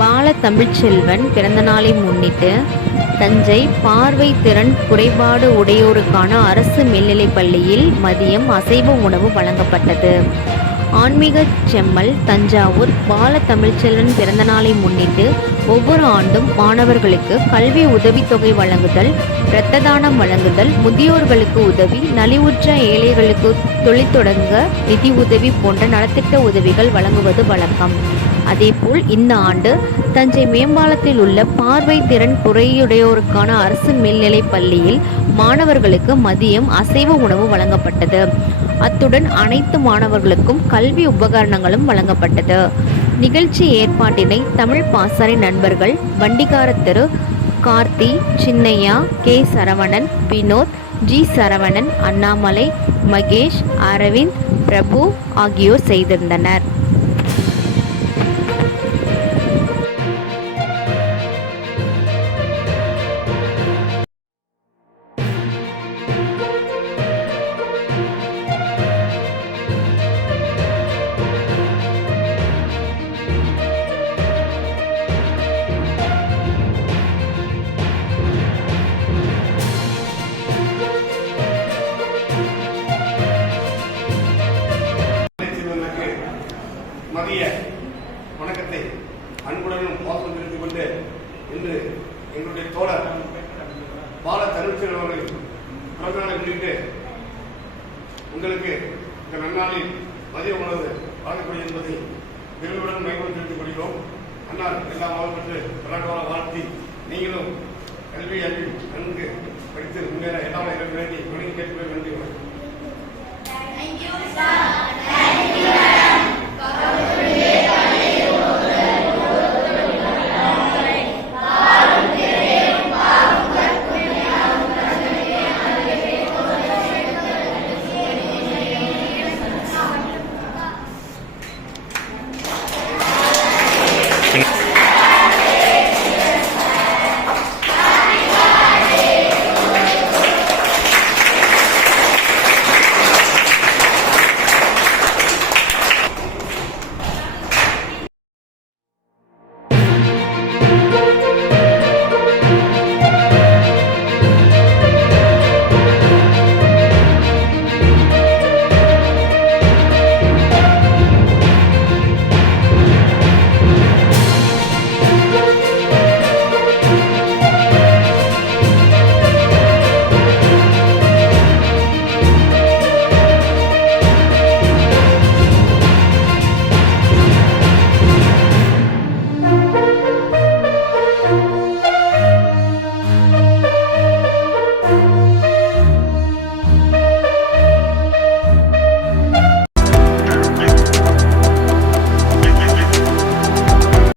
பால தமிழ்ச்செல்வன் பிறந்தநாளை முன்னிட்டு தஞ்சை பார்வை திறன் குறைபாடு உடையோருக்கான அரசு மேல்நிலைப் பள்ளியில் மதியம் அசைவ உணவு வழங்கப்பட்டது. ஆன்மீக செம்மல் தஞ்சாவூர் பால தமிழ்ச்செல்வன் பிறந்தநாளை முன்னிட்டு ஒவ்வொரு ஆண்டும் மாணவர்களுக்கு கல்வி உதவித்தொகை வழங்குதல் இரத்த தானம் வழங்குதல் முதியோர்களுக்கு உதவி நலிவுற்ற ஏழைகளுக்கு தொழில் தொடங்க நிதி உதவி போன்ற நலத்திட்ட உதவிகள் வழங்குவது வழக்கம். அதேபோல் இந்த ஆண்டு தஞ்சை மேம்பாலத்தில் உள்ள பார்வை திறன் குறையுடையோருக்கான அரசு மேல்நிலைப் பள்ளியில் மாணவர்களுக்கு மதியம் அசைவ உணவு வழங்கப்பட்டது. அத்துடன் அனைத்து மாணவர்களுக்கும் கல்வி உபகரணங்களும் வழங்கப்பட்டது. நிகழ்ச்சி ஏற்பாட்டினை தமிழ் பாசறை நண்பர்கள் வண்டிகார தெரு கார்த்தி சின்னையா கே. சரவணன் வினோத் ஜி. சரவணன் அண்ணாமலை மகேஷ் அரவிந்த் பிரபு ஆகியோர் செய்திருந்தனர். மதிய வணக்கத்தை அன்புடனும் பாசம் தெரிந்து கொண்டு இன்று எங்களுடைய தோழர் பால தருணத்தில் அவர்கள் பிறந்தநாளை முன்னிட்டு உங்களுக்கு இந்த நன்னாளில் மதிய உணவு வழங்கக்கூடிய என்பதை விரும்புடன் மைகோல் தெரிந்து கொள்கிறோம். அண்ணா எல்லா மாவட்டத்து பலன்வார வாழ்த்தி நீங்களும் கல்வி அறிவு நன்கு படித்து முன்னேற எல்லா இடங்களையும் பணி கேட்க வேண்டிய